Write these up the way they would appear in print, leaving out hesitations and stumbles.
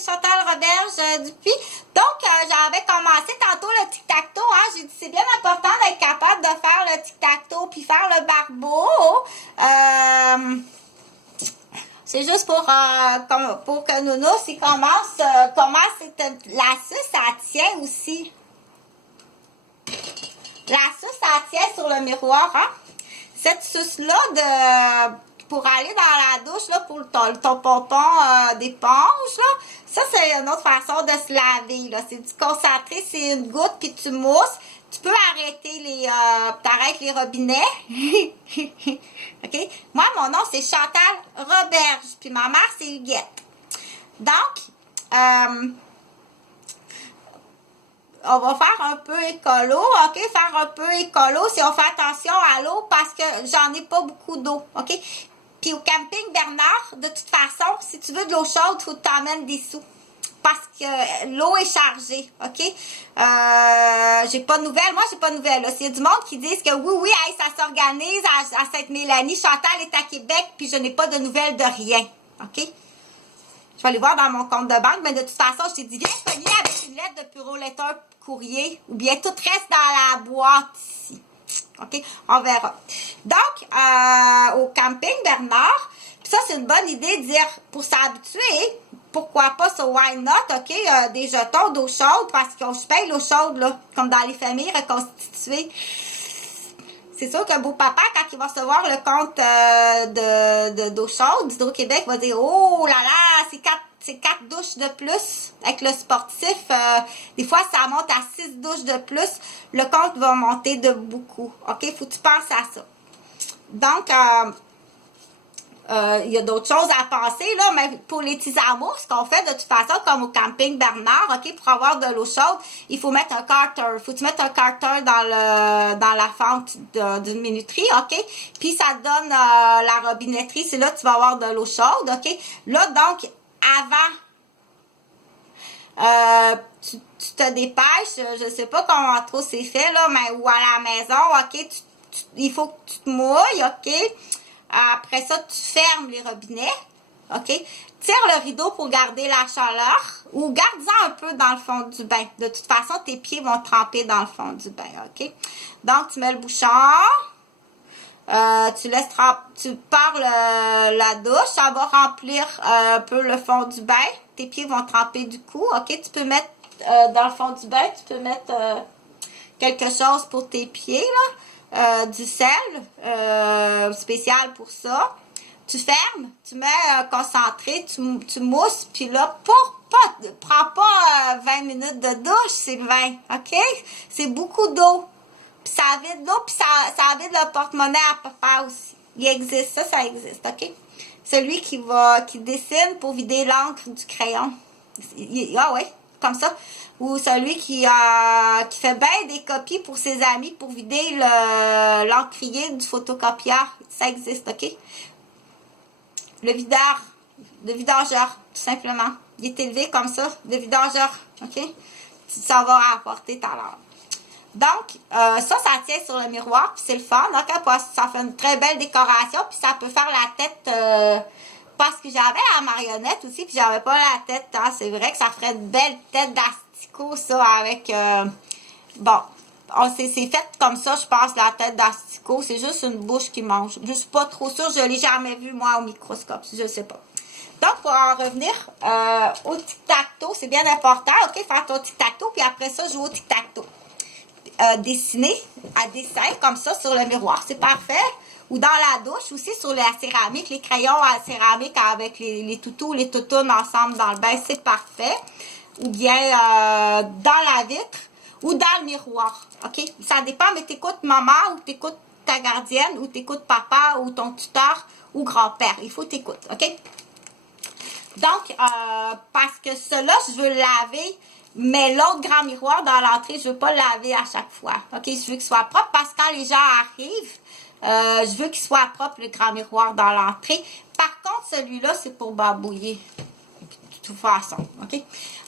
c'est Chantal Roberge Dupuis. Donc, j'avais commencé tantôt le tic-tac-toe, hein. J'ai dit, c'est bien important d'être capable de faire le tic-tac-toe puis faire le barbeau. C'est juste pour que Nounours, il commence, l'astuce, ça tient aussi. L'astuce, ça tient sur le miroir, hein. Cette suce-là pour aller dans la douche, là, pour ton pompon d'éponge, là, ça, c'est une autre façon de se laver, là. C'est du concentré, c'est une goutte, puis tu mousses. Tu peux arrêter t'arrêtes les robinets. OK? Moi, mon nom, c'est Chantal Roberge, puis ma mère, c'est Huguette. Donc, on va faire un peu écolo, OK? Faire un peu écolo, si on fait attention à l'eau, parce que j'en ai pas beaucoup d'eau, OK? Puis au camping Bernard, de toute façon, si tu veux de l'eau chaude, il faut que tu t'emmènes des sous. Parce que l'eau est chargée, OK? J'ai pas de nouvelles. Moi, j'ai pas de nouvelles. S'il y a du monde qui disent que oui, hey, ça s'organise à Sainte-Mélanie, Chantal est à Québec, puis je n'ai pas de nouvelles de rien, OK? Je vais aller voir dans mon compte de banque, mais de toute façon, je t'ai dit, viens cogner avec une lettre de Puro Letter courrier, ou bien tout reste dans la boîte ici. OK? On verra. Donc, au camping Bernard, puis ça, c'est une bonne idée de dire, pour s'habituer, pourquoi pas ce why not, OK? Des jetons d'eau chaude, parce que je paye l'eau chaude, là, comme dans les familles reconstituées. C'est sûr que beau papa, quand il va recevoir le compte d'eau chaude d'Hydro-Québec, va dire, oh là là, c'est 4 douches de plus avec le sportif. Des fois, ça monte à 6 douches de plus. Le compte va monter de beaucoup. OK? Faut que tu penses à ça. Donc, il y a d'autres choses à penser, là, mais pour les petits amours, ce qu'on fait de toute façon, comme au camping Bernard, OK, pour avoir de l'eau chaude, il faut mettre un carter. Faut que tu mettes un carter dans la fente d'une minuterie, OK? Puis ça te donne la robinetterie, c'est là que tu vas avoir de l'eau chaude, OK? Là, donc, avant, tu te dépêches, je sais pas comment trop c'est fait, là, mais ou à la maison, OK, il faut que tu te mouilles, OK? Après ça, tu fermes les robinets, OK? Tire le rideau pour garder la chaleur ou garde-en un peu dans le fond du bain. De toute façon, tes pieds vont tremper dans le fond du bain, OK? Donc, tu mets le bouchon, tu pars la douche, ça va remplir un peu le fond du bain. Tes pieds vont tremper du coup, OK? Tu peux mettre dans le fond du bain, tu peux mettre quelque chose pour tes pieds, là. Du sel spécial pour ça. Tu fermes, tu mets concentré, tu mousses, puis là, prends pas 20 minutes de douche, Sylvain, OK? C'est beaucoup d'eau. Puis ça vide l'eau, puis ça vide le porte-monnaie à papa aussi. Il existe, ça existe, OK? Celui qui dessine pour vider l'encre du crayon. Ah ouais, comme ça. Ou celui qui fait bien des copies pour ses amis pour vider l'encrier du photocopieur. Ça existe, OK? Le vidangeur, tout simplement. Il est élevé comme ça, le vidangeur, OK? Ça va apporter ta langue. Donc, ça tient sur le miroir, puis c'est le fun, OK? Ça fait une très belle décoration, puis ça peut faire la tête... parce que j'avais la marionnette aussi, puis j'avais pas la tête, hein? C'est vrai que ça ferait une belle tête d'asticot, ça, avec... bon, c'est fait comme ça, je pense, la tête d'asticot. C'est juste une bouche qui mange. Je suis pas trop sûre, je l'ai jamais vu, moi, au microscope, je sais pas. Donc, pour en revenir au tic-tac-toe, c'est bien important, OK? Faire ton tic-tac-toe, puis après ça, jouer au tic-tac-toe. Dessiner à dessin, comme ça, sur le miroir, c'est parfait. Ou dans la douche aussi, sur la céramique, les crayons à céramique avec les toutous, les toutounes ensemble dans le bain, c'est parfait. Ou bien dans la vitre ou dans le miroir, OK? Ça dépend, mais t'écoutes maman ou t'écoutes ta gardienne ou t'écoutes papa ou ton tuteur ou grand-père. Il faut t'écouter, OK? Donc, parce que cela, je veux le laver, mais l'autre grand miroir dans l'entrée, je veux pas le laver à chaque fois, OK? Je veux qu'il soit propre parce que quand les gens arrivent, je veux qu'il soit propre, le grand miroir dans l'entrée. Par contre, celui-là, c'est pour barbouiller. De toute façon, OK?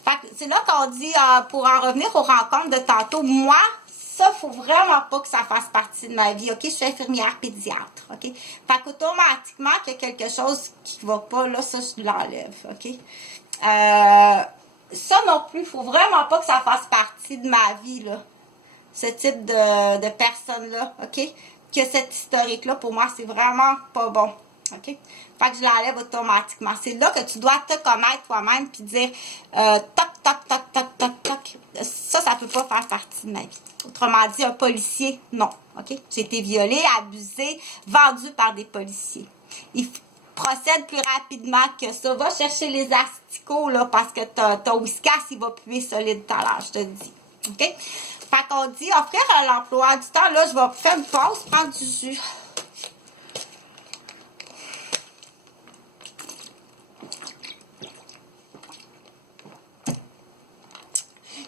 Fait que c'est là qu'on dit, pour en revenir aux rencontres de tantôt, moi, ça, faut vraiment pas que ça fasse partie de ma vie, ok? Je suis infirmière pédiatre, ok? Fait qu'automatiquement, qu'il y a quelque chose qui va pas, là, ça, je l'enlève, ok? Ça non plus, faut vraiment pas que ça fasse partie de ma vie, là. Ce type de personne-là, ok? Que cette historique-là, pour moi, c'est vraiment pas bon, ok? Fait que je l'enlève automatiquement. C'est là que tu dois te connaître toi-même puis dire toc, toc, toc, toc, toc, toc. Ça peut pas faire partie de ma vie. Autrement dit, un policier, non, ok? J'ai été violée, abusée, vendue par des policiers. Ils procèdent plus rapidement que ça. Va chercher les asticots, là, parce que ton whiskas, il va puer solide tout à l'heure, je te dis, ok? Fait qu'on dit offrir à l'emploi du temps. Là, je vais faire une pause, prendre du jus.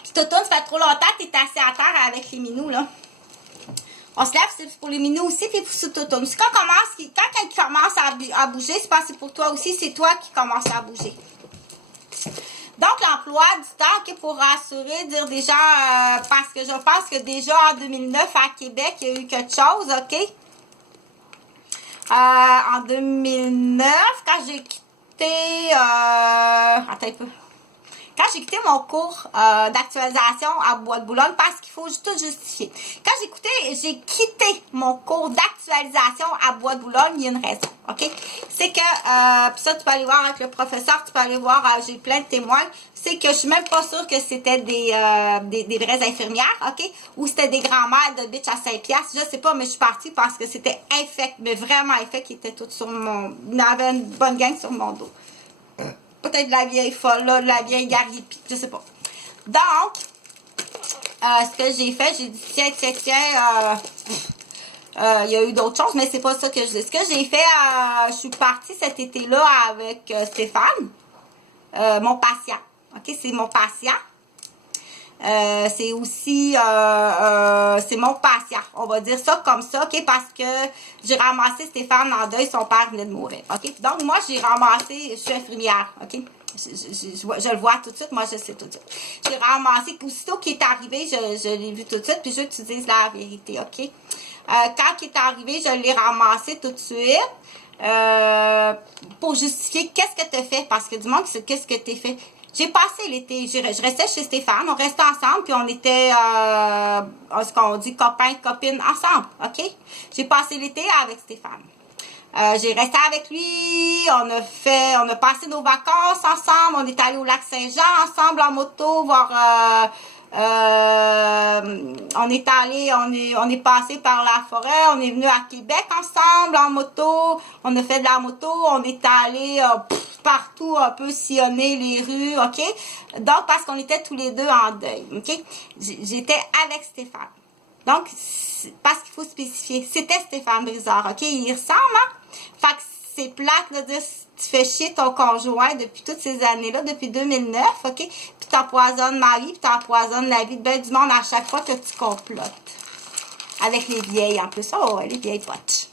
Puis Totoun, ça fait trop longtemps que tu es assis à terre avec les minous, là. On se lève, c'est pour les minous aussi, puis pour Totoun. Quand quelqu'un commence à bouger, c'est pas c'est pour toi aussi, c'est toi qui commence à bouger. Donc, l'emploi du temps, okay, pour rassurer, dire déjà, parce que je pense que déjà en 2009, à Québec, il y a eu quelque chose, OK? En 2009, quand j'ai quitté... attends un peu. Quand j'ai quitté mon cours d'actualisation à Bois-de-Boulogne, parce qu'il faut tout justifier. Quand j'ai quitté mon cours d'actualisation à Bois-de-Boulogne, il y a une raison, OK? C'est que, puis ça, tu peux aller voir avec le professeur, tu peux aller voir, j'ai plein de témoins, c'est que je suis même pas sûre que c'était des vraies infirmières, OK? Ou c'était des grands-mères de bitch à 5 piastres, je sais pas, mais je suis partie parce que c'était infect, mais vraiment infect, qui était tout sur mon... Il y avait une bonne gang sur mon dos. Peut-être de la vieille folle, là, de la vieille garipie, je sais pas. Donc, ce que j'ai fait, j'ai dit, tiens, il y a eu d'autres choses, mais c'est pas ça que je dis. Ce que j'ai fait, je suis partie cet été-là avec Stéphane, mon patient. OK, c'est mon patient. C'est aussi, c'est mon patient. On va dire ça comme ça, OK, parce que j'ai ramassé Stéphane en deuil, son père venait de mourir, OK. Donc, moi, j'ai ramassé, je suis infirmière, OK. Je le vois tout de suite, moi, je sais tout de suite. J'ai ramassé, aussitôt qu'il est arrivé, je l'ai vu tout de suite, puis je veux que tu dises la vérité, OK. Quand il est arrivé, je l'ai ramassé tout de suite. Pour justifier qu'est-ce que tu as fait, parce que du monde, qu'est-ce que tu as fait. J'ai passé l'été, je restais chez Stéphane, on restait ensemble, puis on était, ce qu'on dit, copains, copines, ensemble, OK? J'ai passé l'été avec Stéphane. J'ai resté avec lui, on a passé nos vacances ensemble, on est allé au lac Saint-Jean ensemble en moto, voir... on est passé par la forêt, on est venu à Québec ensemble en moto, on a fait de la moto, on est allé partout un peu sillonner les rues, ok? Donc, parce qu'on était tous les deux en deuil, ok? J'étais avec Stéphane. Donc, parce qu'il faut spécifier, c'était Stéphane Brizard, ok? Il ressemble, hein? Fait que c'est plate de dire tu fais chier ton conjoint depuis toutes ces années-là, depuis 2009, ok? Puis t'empoisonnes ma vie, puis t'empoisonnes la vie de ben du monde à chaque fois que tu complotes. Avec les vieilles, en plus. Oh, les vieilles potes.